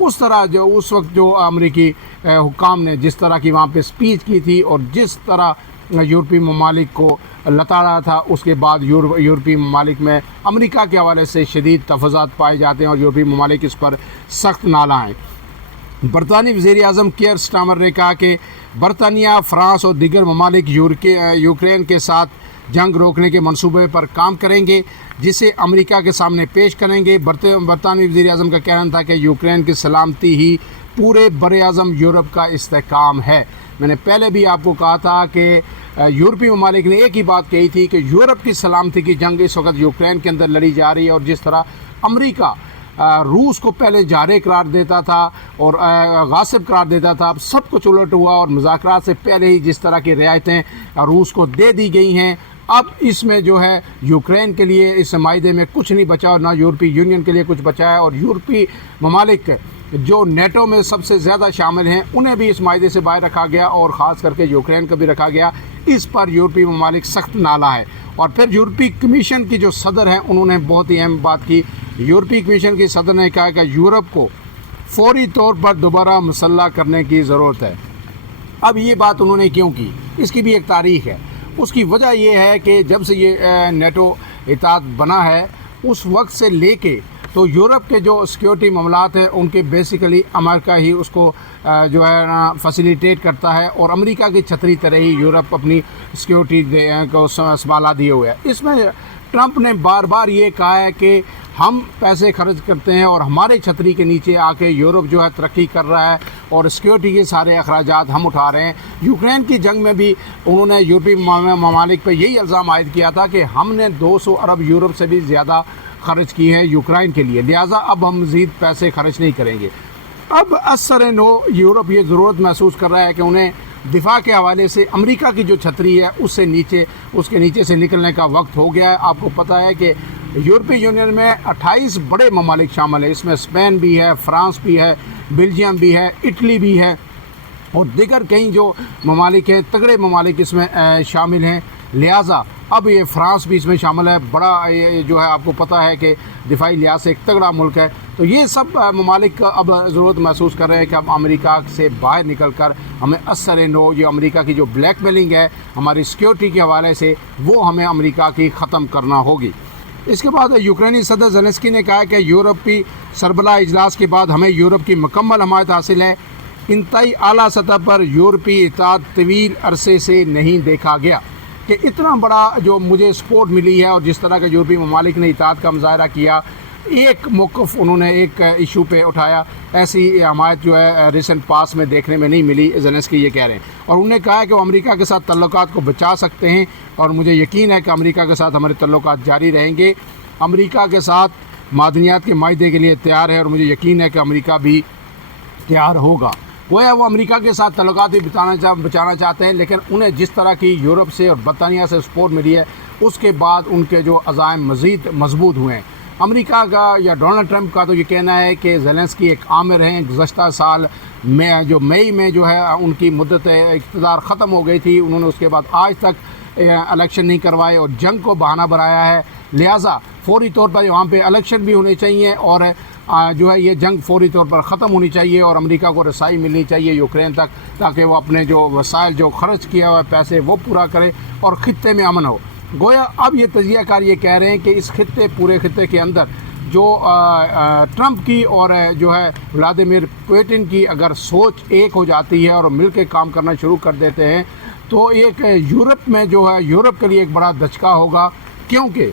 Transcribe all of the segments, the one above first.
اس طرح جو اس وقت جو امریکی حکام نے جس طرح کی وہاں پہ اسپیچ کی تھی اور جس طرح یورپی ممالک کو لتاڑا تھا، اس کے بعد یورپی ممالک میں امریکہ کے حوالے سے شدید تفاضات پائے جاتے ہیں اور یورپی ممالک اس پر سخت نالاں ہیں۔ برطانوی وزیر اعظم کیئر سٹارمر نے کہا کہ برطانیہ، فرانس اور دیگر ممالک یوکرین کے ساتھ جنگ روکنے کے منصوبے پر کام کریں گے، جسے امریکہ کے سامنے پیش کریں گے۔ برطانوی وزیر اعظم کا کہنا تھا کہ یوکرین کی سلامتی ہی پورے بر اعظم یورپ کا استحکام ہے۔ میں نے پہلے بھی آپ کو کہا تھا کہ یورپی ممالک نے ایک ہی بات کہی تھی کہ یورپ کی سلامتی کی جنگ اس وقت یوکرین کے اندر لڑی جا رہی ہے، اور جس طرح امریکہ روس کو پہلے جارح قرار دیتا تھا اور غاصب قرار دیتا تھا، اب سب کچھ الٹ ہوا اور مذاکرات سے پہلے ہی جس طرح کی رعایتیں روس کو دے دی گئی ہیں، اب اس میں جو ہے یوکرین کے لیے اس معاہدے میں کچھ نہیں بچا اور نہ یورپی یونین کے لیے کچھ بچا ہے، اور یورپی ممالک جو نیٹو میں سب سے زیادہ شامل ہیں انہیں بھی اس معاہدے سے باہر رکھا گیا، اور خاص کر کے یوکرین کو بھی رکھا گیا۔ اس پر یورپی ممالک سخت نالاں ہے۔ اور پھر یورپی کمیشن کی جو صدر ہیں انہوں نے بہت ہی اہم بات کی۔ یورپی کمیشن کی صدر نے کہا کہ یورپ کو فوری طور پر دوبارہ مسلح کرنے کی ضرورت ہے۔ اب یہ بات انہوں نے کیوں کی؟ اس کی بھی ایک تاریخ ہے۔ اس کی وجہ یہ ہے کہ جب سے یہ نیٹو اتحاد بنا ہے اس وقت سے لے کے تو یورپ کے جو سیکیورٹی معاملات ہیں ان کے بیسیکلی امریکہ ہی اس کو جو ہے نا فیسیلیٹیٹ کرتا ہے، اور امریکہ کی چھتری طرح ہی یورپ اپنی سیکیورٹی کو سنبھالا دیے ہوئے ہے۔ اس میں ٹرمپ نے بار بار یہ کہا ہے کہ ہم پیسے خرچ کرتے ہیں اور ہمارے چھتری کے نیچے آ کے یورپ جو ہے ترقی کر رہا ہے اور سیکیورٹی کے سارے اخراجات ہم اٹھا رہے ہیں۔ یوکرین کی جنگ میں بھی انہوں نے یورپی ممالک پہ یہی الزام عائد کیا تھا کہ ہم نے 200 ارب یورپ سے بھی زیادہ خرچ کی ہے یوکرین کے لیے، لہٰذا اب ہم مزید پیسے خرچ نہیں کریں گے۔ اب اثر نو یورپ یہ ضرورت محسوس کر رہا ہے کہ انہیں دفاع کے حوالے سے امریکہ کی جو چھتری ہے اس کے نیچے سے نکلنے کا وقت ہو گیا ہے۔ آپ کو پتہ ہے کہ یورپی یونین میں 28 بڑے ممالک شامل ہیں، اس میں اسپین بھی ہے، فرانس بھی ہے، بیلجیم بھی ہے، اٹلی بھی ہے اور دیگر کئی جو ممالک ہیں، تگڑے ممالک اس میں شامل ہیں۔ لہٰذا اب یہ فرانس بھی اس میں شامل ہے، بڑا یہ جو ہے آپ کو پتہ ہے کہ دفاعی لحاظ سے ایک تگڑا ملک ہے۔ تو یہ سب ممالک اب ضرورت محسوس کر رہے ہیں کہ اب امریکہ سے باہر نکل کر ہمیں اثر نو یہ امریکہ کی جو بلیک میلنگ ہے ہماری سیکیورٹی کے حوالے سے وہ ہمیں امریکہ کی ختم کرنا ہوگی۔ اس کے بعد یوکرینی صدر زیلنسکی نے کہا کہ یورپی سربراہ اجلاس کے بعد ہمیں یورپ کی مکمل حمایت حاصل ہے۔ انتہائی اعلیٰ سطح پر یورپی اتحاد طویل عرصے سے نہیں دیکھا گیا کہ اتنا بڑا جو مجھے سپورٹ ملی ہے، اور جس طرح کے یورپی ممالک نے اتحاد کا مظاہرہ کیا، ایک موقف انہوں نے ایک ایشو پہ اٹھایا، ایسی حمایت جو ہے ریسنٹ پاس میں دیکھنے میں نہیں ملی۔ زیلنسکی یہ کہہ رہے ہیں اور انہوں نے کہا ہے کہ وہ امریکہ کے ساتھ تعلقات کو بچا سکتے ہیں، اور مجھے یقین ہے کہ امریکہ کے ساتھ ہمارے تعلقات جاری رہیں گے۔ امریکہ کے ساتھ معدنیات کے معاہدے کے لیے تیار ہے اور مجھے یقین ہے کہ امریکہ بھی تیار ہوگا۔ گویا وہ امریکہ کے ساتھ تعلقات بھی بچانا چاہتے ہیں، لیکن انہیں جس طرح کی یورپ سے اور برطانیہ سے سپورٹ ملی ہے اس کے بعد ان کے جو عزائم مزید مضبوط ہوئے ہیں۔ امریکہ کا یا ڈونلڈ ٹرمپ کا تو یہ کہنا ہے کہ زیلنسکی ایک آمر ہیں، گزشتہ سال میں مئی میں جو ہے ان کی مدت اقتدار ختم ہو گئی تھی، انہوں نے اس کے بعد آج تک الیکشن نہیں کروائے اور جنگ کو بہانہ بنایا ہے۔ لہٰذا فوری طور پر وہاں پہ الیکشن بھی ہونے چاہیے اور جو ہے یہ جنگ فوری طور پر ختم ہونی چاہیے اور امریکہ کو رسائی ملنی چاہیے یوکرین تک، تاکہ وہ اپنے جو وسائل جو خرچ کیا ہوا پیسے وہ پورا کرے اور خطے میں امن ہو۔ گویا اب یہ تجزیہ کار یہ کہہ رہے ہیں کہ اس پورے خطے کے اندر جو ٹرمپ کی اور جو ہے ولادیمیر پوٹن کی اگر سوچ ایک ہو جاتی ہے اور مل کے کام کرنا شروع کر دیتے ہیں تو ایک یورپ میں جو ہے یورپ کے لیے ایک بڑا دھچکا ہوگا، کیونکہ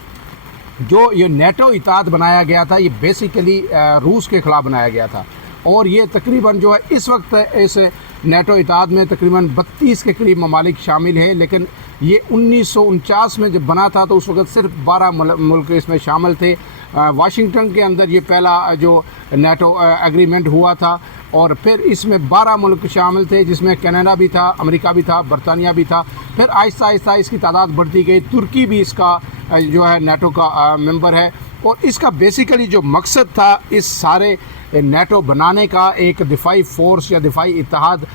جو یہ نیٹو اتحاد بنایا گیا تھا یہ بیسیکلی روس کے خلاف بنایا گیا تھا، اور یہ تقریباً جو ہے اس وقت اس نیٹو اتحاد میں تقریباً 32 کے قریب ممالک شامل ہیں، لیکن یہ 1949 میں جب بنا تھا تو اس وقت صرف 12 ملک اس میں شامل تھے۔ واشنگٹن کے اندر یہ پہلا جو نیٹو ایگریمنٹ ہوا تھا، اور پھر اس میں 12 ملک شامل تھے جس میں کینیڈا بھی تھا، امریکہ بھی تھا، برطانیہ بھی تھا۔ پھر آہستہ آہستہ اس کی تعداد بڑھتی گئی، ترکی بھی اس کا جو ہے نیٹو کا ممبر ہے، اور اس کا بیسیکلی جو مقصد تھا اس سارے نیٹو بنانے کا، ایک دفاعی فورس یا دفاعی اتحاد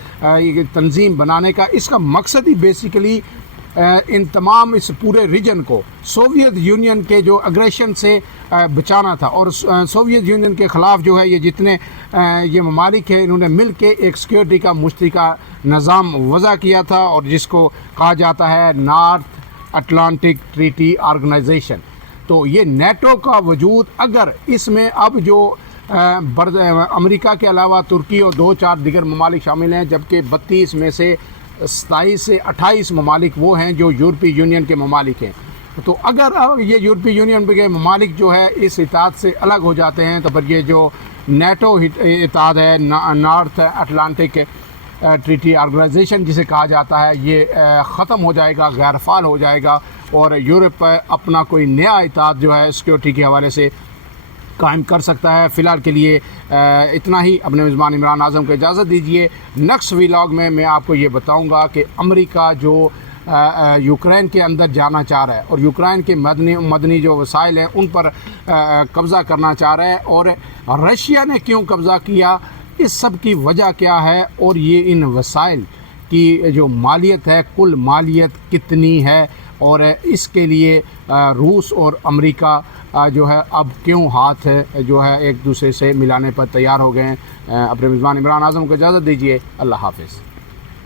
تنظیم بنانے کا، اس کا مقصد ہی بیسیکلی ان تمام اس پورے ریجن کو سوویت یونین کے جو اگریشن سے بچانا تھا، اور سوویت یونین کے خلاف جو ہے یہ جتنے یہ ممالک ہیں انہوں نے مل کے ایک سیکورٹی کا مشترکہ نظام وضع کیا تھا، اور جس کو کہا جاتا ہے نارتھ اٹلانٹک ٹریٹی آرگنائزیشن۔ تو یہ نیٹو کا وجود، اگر اس میں اب جو امریکہ کے علاوہ ترکی اور 2-4 دیگر ممالک شامل ہیں، جبکہ 32 میں سے 27 سے 28 ممالک وہ ہیں جو یورپی یونین کے ممالک ہیں، تو اگر یہ یورپی یونین کے ممالک جو ہے اس اتحاد سے الگ ہو جاتے ہیں تو پھر یہ جو نیٹو اتحاد ہے، نارتھ اٹلانٹک ٹریٹی آرگنائزیشن جسے کہا جاتا ہے، یہ ختم ہو جائے گا، غیر فعال ہو جائے گا، اور یورپ اپنا کوئی نیا اتحاد جو ہے سیکورٹی کے حوالے سے قائم کر سکتا ہے۔ فی الحال کے لیے اتنا ہی۔ اپنے میزبان عمران اعظم کو اجازت دیجیے۔ نیکسٹ ویلاگ میں آپ کو یہ بتاؤں گا کہ امریکہ جو یوکرین کے اندر جانا چاہ رہا ہے اور یوکرین کے مدنی جو وسائل ہیں ان پر قبضہ کرنا چاہ رہا ہے، اور رشیا نے کیوں قبضہ کیا، اس سب کی وجہ کیا ہے، اور یہ ان وسائل کی جو مالیت ہے، کل مالیت کتنی ہے، اور اس کے لیے روس اور امریکہ جو ہے اب کیوں ہاتھ جو ہے ایک دوسرے سے ملانے پر تیار ہو گئے ہیں۔ اپنے میزبان عمران اعظم کو اجازت دیجیے۔ اللہ حافظ۔